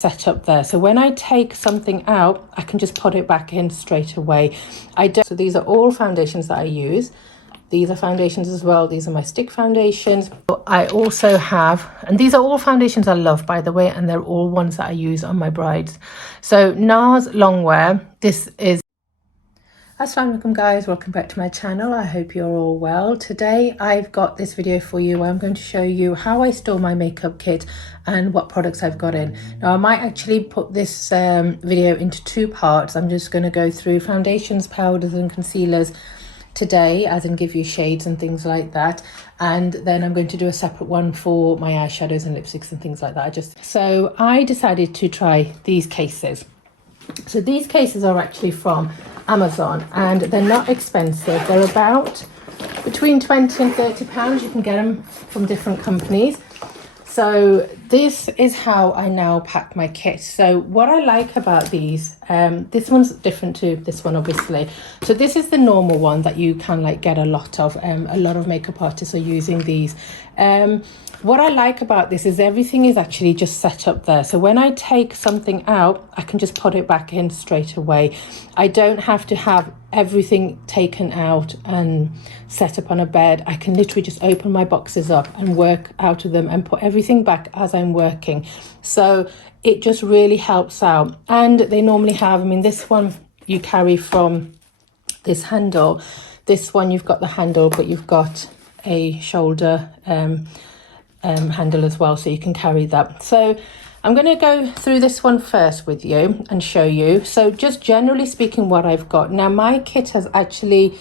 set up there, so when I take something out I can just put it back in straight away. So these are all foundations that I use. These are foundations as well. These are my stick foundations. I also have, and these are all foundations I love, by the way, and they're all ones that I use on my brides. So Nars Longwear, this is... Assalamu alaikum guys, welcome back to my channel. I hope you're all well. Today I've got this video for you where I'm going to show you how I store my makeup kit and what products I've got in. Now I might actually put this video into two parts. I'm just going to go through foundations, powders and concealers today, as in give you shades and things like that, and then I'm going to do a separate one for my eyeshadows and lipsticks and things like that. So I decided to try these cases. So these cases are actually from Amazon and they're not expensive. They're about between 20 and 30 pounds. You can get them from different companies. So this is how I now pack my kit. So what I like about these, this one's different to this one obviously. So this is the normal one that you can like get a lot of makeup artists are using these. What I like about this is everything is actually just set up there. So when I take something out, I can just put it back in straight away. I don't have to have everything taken out and set up on a bed. I can literally just open my boxes up and work out of them and put everything back as I'm working. So it just really helps out. And they normally have, I mean, this one you carry from this handle. This one you've got the handle, but you've got a shoulder handle as well, so you can carry that. So I'm going to go through this one first with you and show you. So just generally speaking what I've got. Now my kit has actually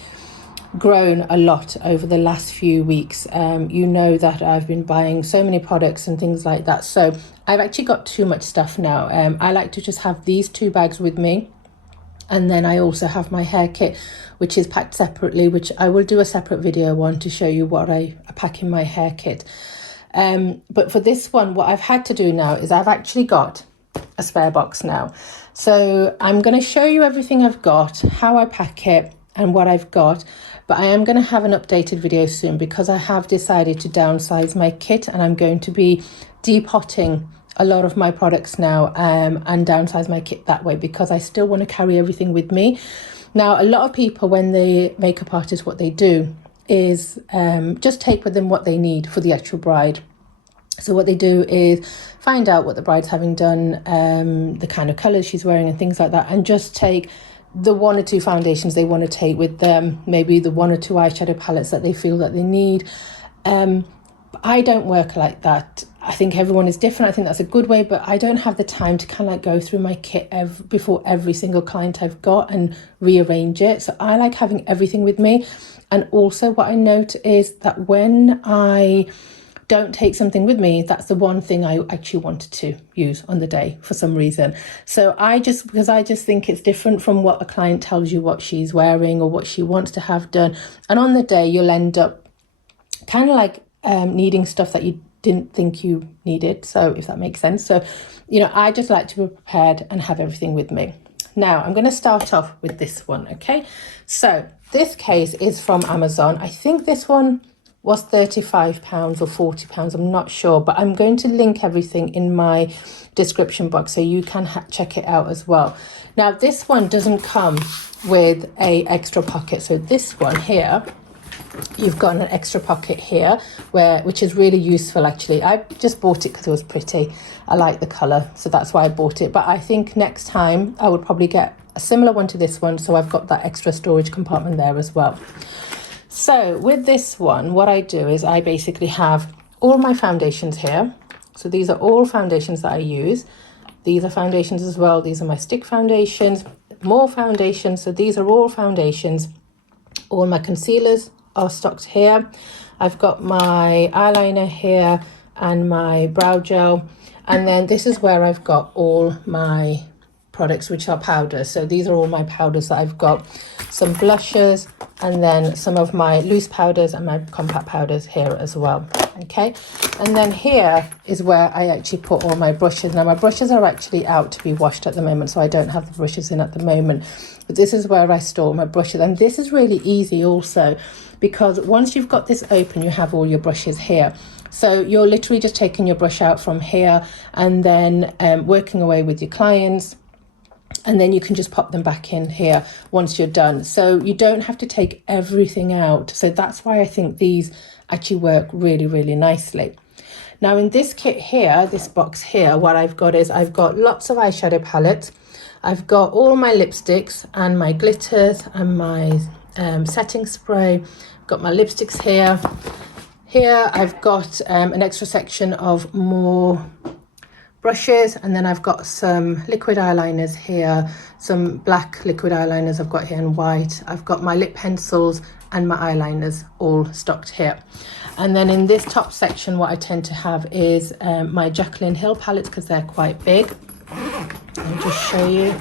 grown a lot over the last few weeks. You know that I've been buying so many products and things like that. So I've actually got too much stuff now. I like to just have these two bags with me. And then I also have my hair kit, which is packed separately, which I will do a separate video on to show you what I pack in my hair kit. But for this one, what I've had to do now is I've actually got a spare box now. So I'm going to show you everything I've got, how I pack it and what I've got. But I am going to have an updated video soon because I have decided to downsize my kit and I'm going to be depotting a lot of my products now and downsize my kit that way because I still want to carry everything with me. Now, a lot of people, when they makeup artists, what they do is just take with them what they need for the actual bride. So what they do is find out what the bride's having done, the kind of colours she's wearing and things like that, and just take the one or two foundations they want to take with them, maybe the one or two eyeshadow palettes that they feel that they need. I don't work like that. I think everyone is different. I think that's a good way, but I don't have the time to kind of like go through my kit before every single client I've got and rearrange it. So I like having everything with me. And also what I note is that when I don't take something with me, that's the one thing I actually wanted to use on the day for some reason. So because I just think it's different from what a client tells you what she's wearing or what she wants to have done. And on the day, you'll end up kind of like needing stuff that you didn't think you needed. So if that makes sense. So, you know, I just like to be prepared and have everything with me. Now, I'm going to start off with this one, okay? So this case is from Amazon. I think this one was £35 or £40. I'm not sure, but I'm going to link everything in my description box so you can check it out as well. Now, this one doesn't come with a extra pocket. So this one here, you've got an extra pocket here which is really useful actually. I just bought it because it was pretty. I like the color, so that's why I bought it. But I think next time I would probably get a similar one to this one, so I've got that extra storage compartment there as well. So with this one, what I do is I basically have all my foundations here. So these are all foundations that I use. These are foundations as well. These are my stick foundations, more foundations. So these are all foundations. All my concealers are stocked here. I've got my eyeliner here and my brow gel, and then this is where I've got all my products, which are powders. So these are all my powders that I've got, some blushes, and then some of my loose powders and my compact powders here as well. Okay, and then here is where I actually put all my brushes. Now my brushes are actually out to be washed at the moment, so I don't have the brushes in at the moment, but this is where I store my brushes. And this is really easy also, because once you've got this open, you have all your brushes here. So you're literally just taking your brush out from here and then working away with your clients, and then you can just pop them back in here once you're done. So you don't have to take everything out. So that's why I think these actually work really, really nicely. Now in this kit here, this box here, what I've got is I've got lots of eyeshadow palettes. I've got all my lipsticks and my glitters and my setting spray. Got my lipsticks here. Here I've got an extra section of more brushes, and then I've got some liquid eyeliners here, some black liquid eyeliners I've got here and white. I've got my lip pencils and my eyeliners all stocked here. And then in this top section, what I tend to have is my Jaclyn Hill palettes, because they're quite big. I'll just show you.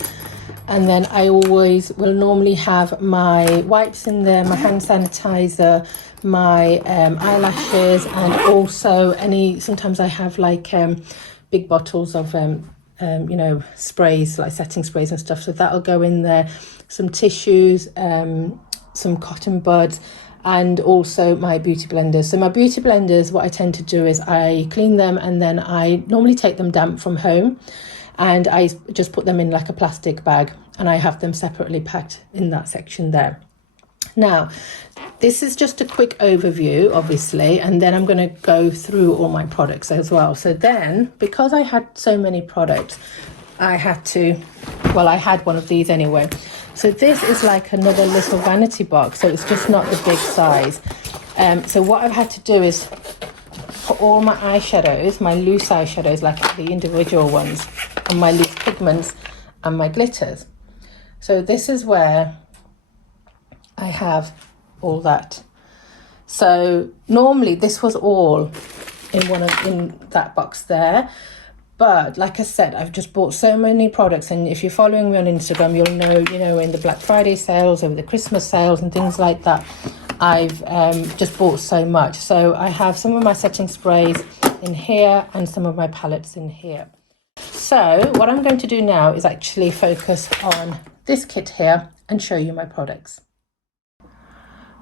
And then I always will normally have my wipes in there, my hand sanitizer, my eyelashes, and also sometimes I have like big bottles of you know, sprays, like setting sprays and stuff, so that'll go in there. Some tissues, some cotton buds, and also my beauty blenders. So my beauty blenders, what I tend to do is I clean them, and then I normally take them damp from home, and I just put them in like a plastic bag, and I have them separately packed in that section there. Now, this is just a quick overview, obviously, and then I'm going to go through all my products as well. So then, because I had so many products, I had one of these anyway. So this is like another little vanity box, so it's just not the big size. So what I've had to do is put all my eyeshadows, my loose eyeshadows, like the individual ones, and my loose pigments and my glitters. So this is where I have all that. So normally this was all in that box there, but like I said, I've just bought so many products, and if you're following me on Instagram, you'll know, you know, in the Black Friday sales, over the Christmas sales and things like that, I've just bought so much. So I have some of my setting sprays in here and some of my palettes in here. So what I'm going to do now is actually focus on this kit here and show you my products.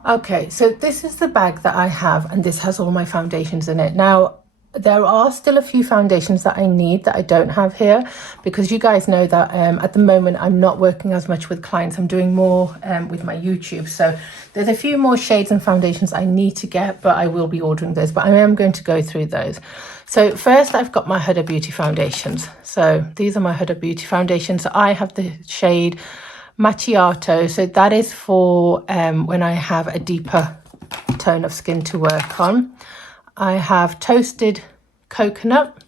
Okay, so this is the bag that I have, and this has all my foundations in it. Now, there are still a few foundations that I need that I don't have here, because you guys know that at the moment I'm not working as much with clients. I'm doing more with my YouTube. So there's a few more shades and foundations I need to get, but I will be ordering those. But I am going to go through those. So first, I've got my Huda Beauty foundations. So these are my Huda Beauty foundations. I have the shade Macchiato. So that is for when I have a deeper tone of skin to work on. I have Toasted Coconut,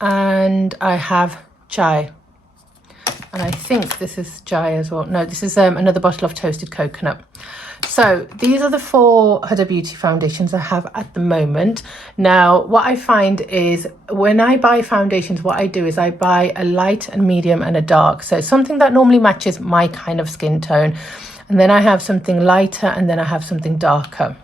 and I have Chai, and I think this is Chai as well. No, this is another bottle of Toasted Coconut. So these are the 4 Huda Beauty foundations I have at the moment. Now, what I find is when I buy foundations, what I do is I buy a light, a medium, and a dark. So something that normally matches my kind of skin tone, and then I have something lighter, and then I have something darker.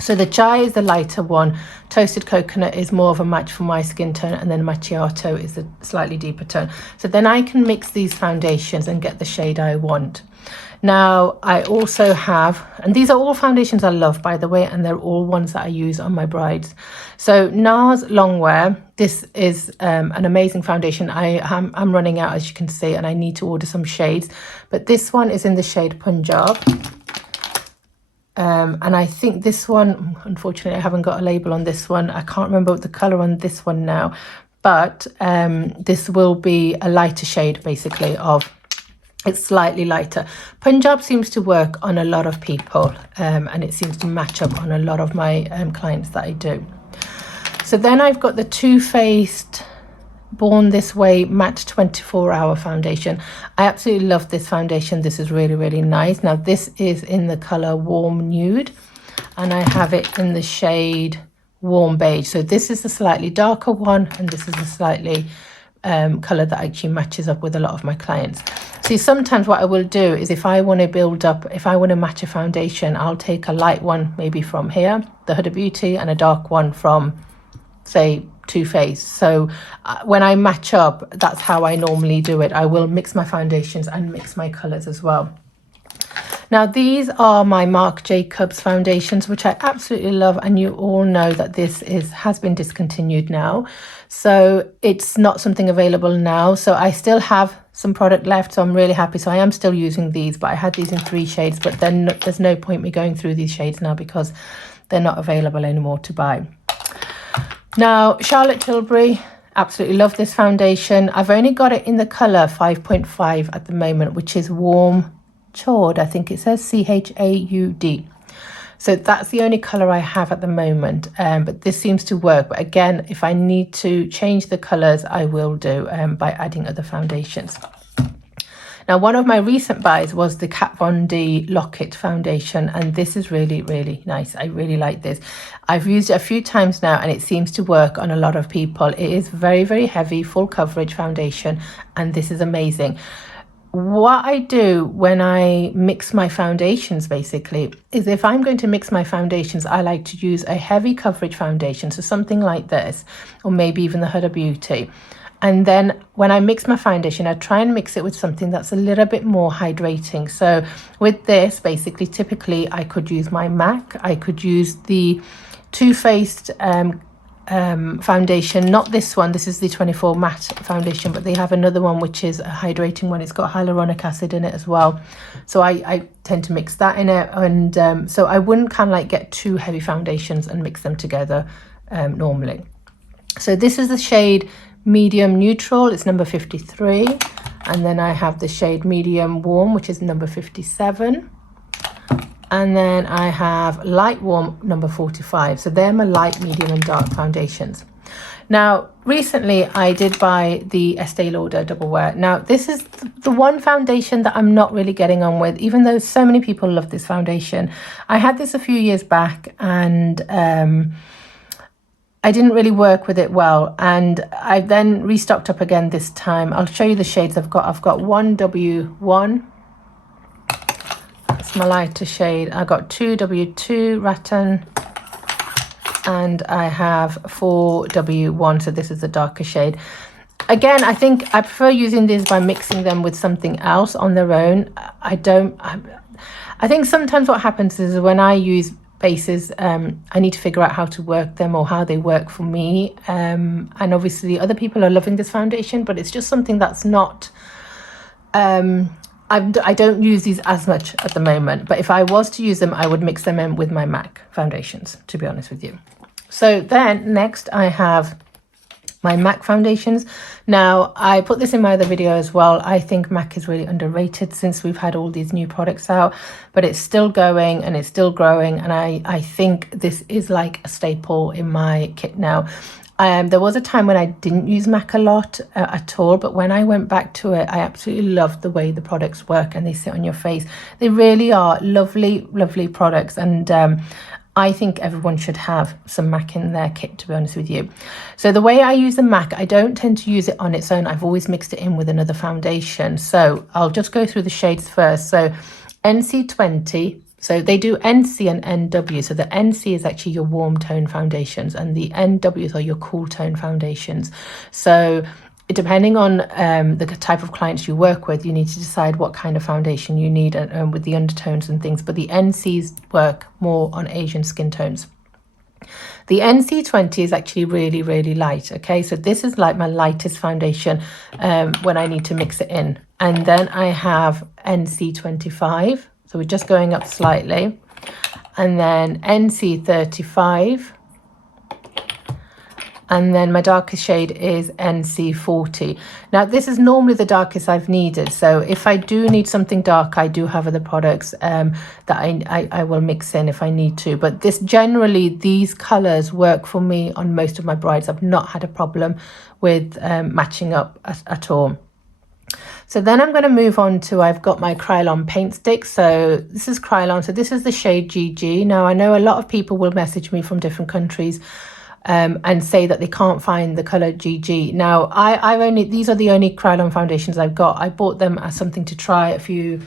So the Chai is the lighter one, Toasted Coconut is more of a match for my skin tone, and then Macchiato is a slightly deeper tone. So then I can mix these foundations and get the shade I want. Now, I also have, and these are all foundations I love, by the way, and they're all ones that I use on my brides. So Nars Longwear, this is an amazing foundation. I'm running out, as you can see, and I need to order some shades. But this one is in the shade Punjab. And I think this one, unfortunately, I haven't got a label on this one. I can't remember the colour on this one now. But this will be a lighter shade, basically, of... It's slightly lighter. Punjab seems to work on a lot of people, and it seems to match up on a lot of my clients that I do. So then I've got the Too Faced Born This Way Matte 24-Hour Foundation. I absolutely love this foundation. This is really, really nice. Now, this is in the colour Warm Nude, and I have it in the shade Warm Beige. So this is the slightly darker one, and this is the slightly colour that actually matches up with a lot of my clients. See, sometimes what I will do is if I want to match a foundation, I'll take a light one maybe from here, the Huda Beauty, and a dark one from, say, Too Faced. So when I match up, that's how I normally do it. I will mix my foundations and mix my colours as well. Now these are my Marc Jacobs foundations, which I absolutely love, and you all know that this has been discontinued now, so it's not something available now. So I still have some product left, so I'm really happy. So I am still using these, but I had these in 3 shades, but then there's no point me going through these shades now because they're not available anymore to buy. Now Charlotte Tilbury, absolutely love this foundation. I've only got it in the color 5.5 at the moment, which is Warm Chaude. I think it says CHAUD. So that's the only color I have at the moment, but this seems to work. But again, if I need to change the colors, I will do by adding other foundations. Now, one of my recent buys was the Kat Von D Lock-It foundation, and this is really, really nice. I really like this. I've used it a few times now, and it seems to work on a lot of people. It is very, very heavy, full coverage foundation, and this is amazing. What I do when I mix my foundations basically is, if I'm going to mix my foundations, I like to use a heavy coverage foundation, so something like this, or maybe even the Huda Beauty. And then when I mix my foundation, I try and mix it with something that's a little bit more hydrating. So with this, basically, typically I could use my MAC, I could use the Too Faced foundation, not this one, this is the 24 matte foundation, but they have another one which is a hydrating one. It's got hyaluronic acid in it as well, so I tend to mix that in it. And so I wouldn't kind of like get 2 heavy foundations and mix them together normally. So this is the shade Medium Neutral, it's number 53, and then I have the shade Medium Warm, which is number 57. And then I have Light Warm, number 45. So they're my light, medium and dark foundations. Now, recently I did buy the Estee Lauder Double Wear. Now, this is the one foundation that I'm not really getting on with, even though so many people love this foundation. I had this a few years back, and I didn't really work with it well. And I then restocked up again this time. I'll show you the shades I've got. I've got 1W1. My lighter shade. I got 2W2 Rattan, and I have 4W1, so this is the darker shade. Again, I think I prefer using these by mixing them with something else on their own. I think sometimes what happens is when I use bases, I need to figure out how to work them or how they work for me, and obviously other people are loving this foundation, but it's just something that's not I don't use these as much at the moment, but if I was to use them, I would mix them in with my MAC foundations, to be honest with you. So then next I have my MAC foundations. Now, I put this in my other video as well. I think MAC is really underrated since we've had all these new products out, but it's still going and it's still growing, and I think this is like a staple in my kit now. There was a time when I didn't use MAC a lot at all, but when I went back to it, I absolutely loved the way the products work and they sit on your face. They really are lovely, lovely products, and I think everyone should have some MAC in their kit, to be honest with you. So the way I use the MAC, I don't tend to use it on its own. I've always mixed it in with another foundation. So I'll just go through the shades first. So NC20. So they do NC and NW. So the NC is actually your warm tone foundations, and the NWs are your cool tone foundations. So depending on the type of clients you work with, you need to decide what kind of foundation you need with the undertones and things. But the NCs work more on Asian skin tones. The NC20 is actually really, really light. Okay, so this is like my lightest foundation when I need to mix it in. And then I have NC25. So we're just going up slightly, and then NC35, and then my darkest shade is NC40. Now this is normally the darkest I've needed, so if I do need something dark, I do have other products that I will mix in if I need to, but this generally, these colors work for me on most of my brides. I've not had a problem with matching up at all. So then I'm going to move on to, I've got my Krylon paint stick. So this is Krylon. So this is the shade GG. Now I know a lot of people will message me from different countries and say that they can't find the color GG. Now these are the only Krylon foundations I've got. I bought them as something to try a few,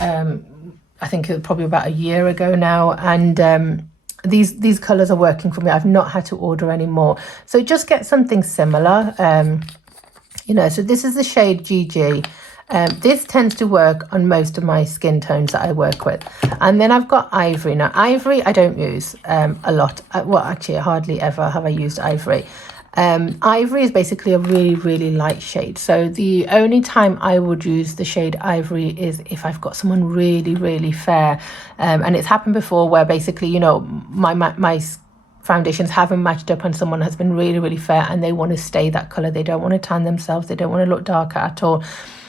I think it was probably about a year ago now. And these colors are working for me. I've not had to order any more. So just get something similar. You know, so this is the shade GG, This tends to work on most of my skin tones that I work with. And then I've got Ivory. Now Ivory I don't use a lot. Well, actually hardly ever have I used Ivory. Ivory is basically a really light shade, so the only time I would use the shade Ivory is if I've got someone really fair, and it's happened before where basically, you know, my foundations haven't matched up and someone has been really fair and they want to stay that color. They don't want to tan themselves, they don't want to look darker at all.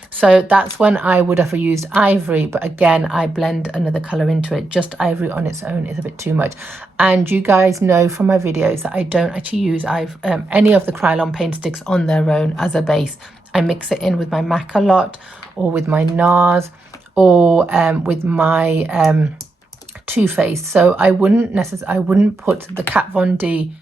So that's when I would have used Ivory, but again, I blend another color into it. Just Ivory on its own is a bit too much. And you guys know from my videos that I don't actually use any of the Krylon paint sticks on their own as a base. I mix it in with my MAC a lot, or with my Nars, or with my Too Faced. So I wouldn't put the Kat Von D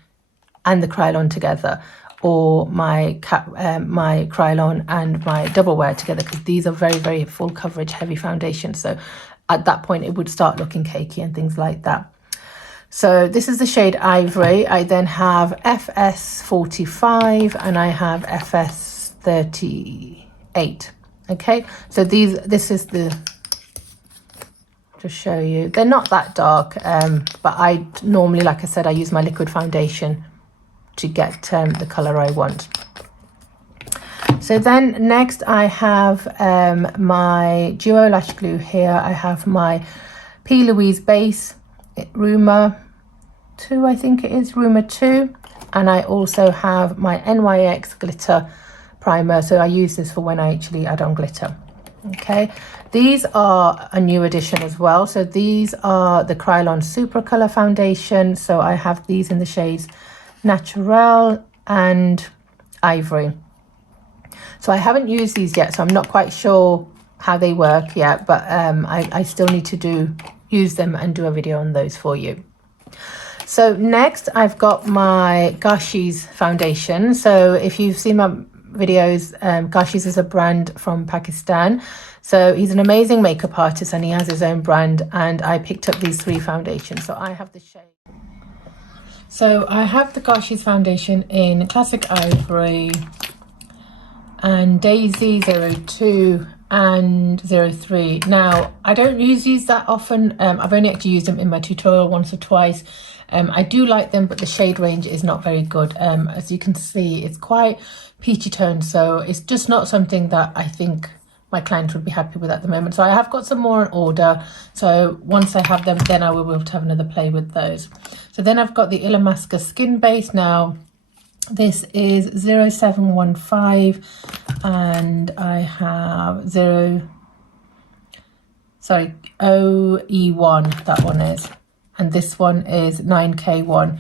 and the Krylon together, or my Krylon and my Double Wear together, because these are very full coverage heavy foundations. So at that point it would start looking cakey and things like that. So this is the shade Ivory. I then have FS45 and I have FS38. Okay, so this is the, to show you, they're not that dark, but I normally, like I said, I use my liquid foundation to get the color I want. So then next I have my Duo Lash Glue here. I have my P. Louise base, Rumor 2, I think it is, Rumor 2. And I also have my NYX Glitter Primer. So I use this for when I actually add on glitter. Okay, these are a new addition as well. So these are the Krylon Super Color Foundation. So I have these in the shades Natural and Ivory. So I haven't used these yet, so I'm not quite sure how they work yet, but I still need to use them and do a video on those for you. So next I've got my Gashi's foundation. So if you've seen my videos, Gashi's is a brand from Pakistan. So he's an amazing makeup artist and he has his own brand, and I picked up these 3 foundations. So I have the shade. So I have the Gashi's foundation in Classic Ivory and Daisy 02 and 03. Now, I don't use these that often. I've only actually used them in my tutorial once or twice. I do like them, but the shade range is not very good. As you can see, it's quite peachy toned, so it's just not something that I think my client would be happy with at the moment. So I have got some more on order, so once I have them, then I will be able to have another play with those. So then I've got the Illamasqua Skin Base. Now this is 0715 and I have OE1, that one is, and this one is 9K1.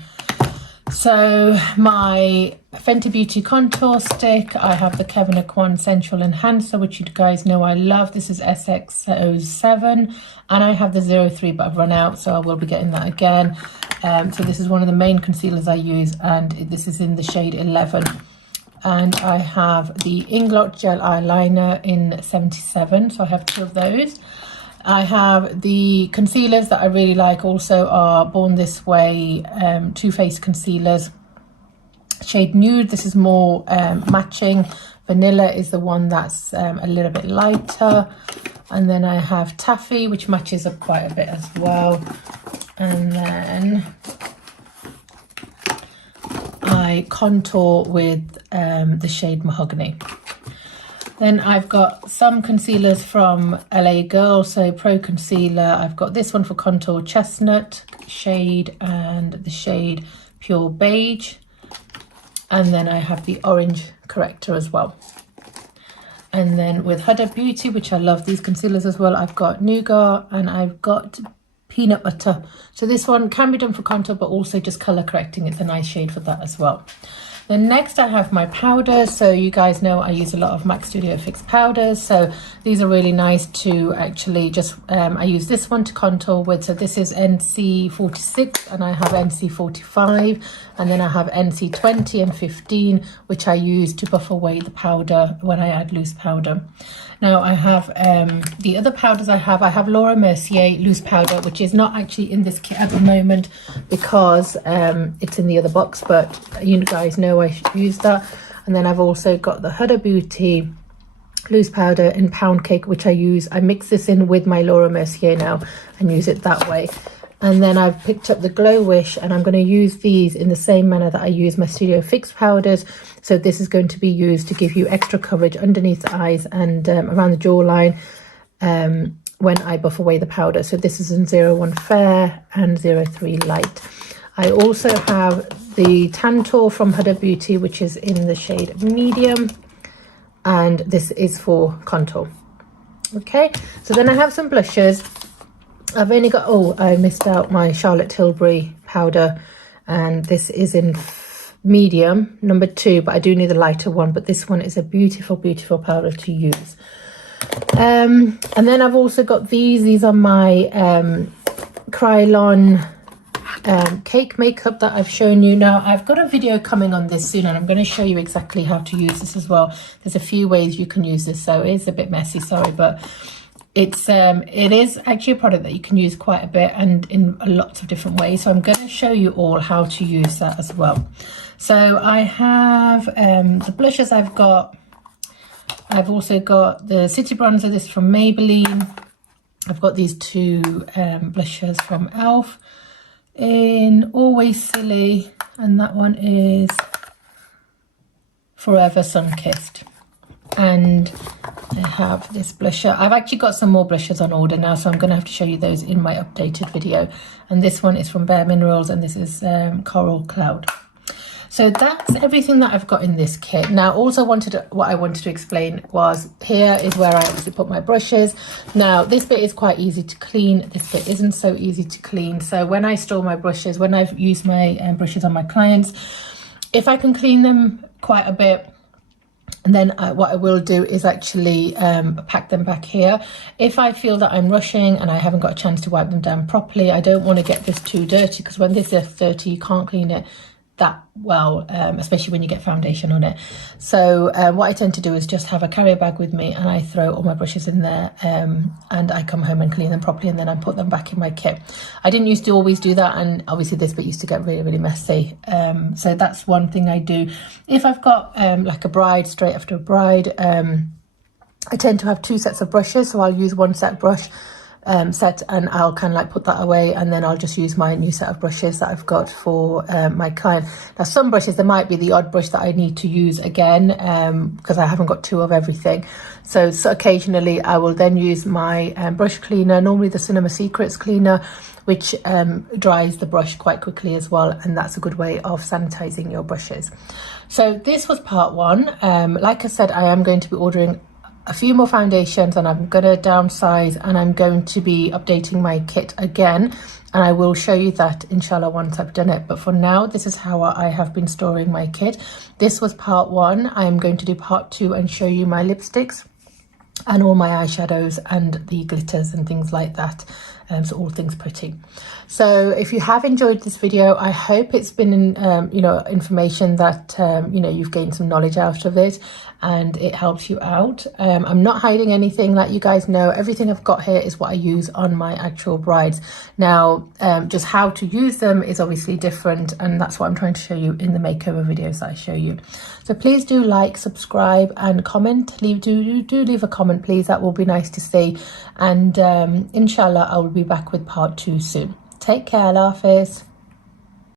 So my Fenty Beauty contour stick, I have the Kevin Aquan Sensual Enhancer, which you guys know I love. This is SX07, and I have the 03, but I've run out, so I will be getting that again. So this is one of the main concealers I use, and this is in the shade 11. And I have the Inglot Gel Eyeliner in 77, so I have 2 of those. I have the concealers that I really like also are Born This Way Too Faced concealers. Shade Nude, this is more matching. Vanilla is the one that's a little bit lighter. And then I have Taffy, which matches up quite a bit as well. And then I contour with the shade Mahogany. Then I've got some concealers from LA Girl, so Pro Concealer. I've got this one for contour, Chestnut shade, and the shade Pure Beige. And then I have the orange corrector as well. And then with Huda Beauty, which I love these concealers as well, I've got Nougat and I've got Peanut Butter. So this one can be done for contour, but also just color correcting. It's a nice shade for that as well. Then next I have my powders. So you guys know I use a lot of MAC Studio Fix powders. So these are really nice to actually just, I use this one to contour with. So this is NC46 and I have NC45. And then I have NC20 and 15, which I use to buff away the powder when I add loose powder. Now I have the other powders I have Laura Mercier loose powder, which is not actually in this kit at the moment because it's in the other box, but you guys know I use that. And then I've also got the Huda Beauty loose powder in pound cake, which I use. I mix this in with my Laura Mercier now and use it that way. And then I've picked up the Glow Wish, and I'm going to use these in the same manner that I use my Studio Fix powders. So this is going to be used to give you extra coverage underneath the eyes and around the jawline when I buff away the powder. So this is in 01 Fair and 03 Light. I also have the Tantor from Huda Beauty, which is in the shade Medium, and this is for contour. Okay, so then I have some blushes. I've only got, oh, I missed out my Charlotte Tilbury powder, and this is in medium, number 2, but I do need the lighter one, but this one is a beautiful, beautiful powder to use. And then I've also got these are my Krylon cake makeup that I've shown you. Now I've got a video coming on this soon, and I'm going to show you exactly how to use this as well. There's a few ways you can use this, so it's a bit messy, sorry, but it is actually a product that you can use quite a bit and in lots of different ways. So I'm going to show you all how to use that as well. So I have the blushes I've got. I've also got the City Bronzer, this from Maybelline. I've got these 2 blushes from e.l.f. in Always Silly, and that one is Forever Sun-Kissed. And I have this blusher. I've actually got some more blushes on order now, so I'm going to have to show you those in my updated video. And this one is from Bare Minerals, and this is Coral Cloud. So that's everything that I've got in this kit. Now, also what I wanted to explain was, here is where I obviously put my brushes. Now, this bit is quite easy to clean. This bit isn't so easy to clean. So when I store my brushes, when I've used my brushes on my clients, if I can clean them quite a bit, and then what I will do is actually pack them back here. If I feel that I'm rushing and I haven't got a chance to wipe them down properly, I don't want to get this too dirty, because when this is dirty, you can't clean it that well, especially when you get foundation on it. So what I tend to do is just have a carrier bag with me, and I throw all my brushes in there, and I come home and clean them properly, and then I put them back in my kit. I didn't used to always do that, and obviously this bit used to get really, really messy. So that's one thing I do. If I've got like a bride, straight after a bride, I tend to have 2 sets of brushes, so I'll use 1 set brush set, and I'll kind of like put that away, and then I'll just use my new set of brushes that I've got for my client. Now, some brushes, there might be the odd brush that I need to use again, because I haven't got 2 of everything. So occasionally I will then use my brush cleaner, normally the Cinema Secrets cleaner, which dries the brush quite quickly as well, and that's a good way of sanitizing your brushes. So this was part 1. Like I said, I am going to be ordering a few more foundations, and I'm going to downsize, and I'm going to be updating my kit again, and I will show you that inshallah once I've done it. But for now, this is how I have been storing my kit. This was part 1. I am going to do part 2 and show you my lipsticks and all my eyeshadows and the glitters and things like that. So all things pretty. So if you have enjoyed this video, I hope it's been you know, information that you know, you've gained some knowledge out of it and it helps you out. I'm not hiding anything, like you guys know. Everything I've got here is what I use on my actual brides. Now just how to use them is obviously different, and that's what I'm trying to show you in the makeover videos that I show you. So please do like, subscribe and comment. Do leave a comment, please. That will be nice to see. And inshallah I will be back with part 2 soon. Take care, Allah Hafiz.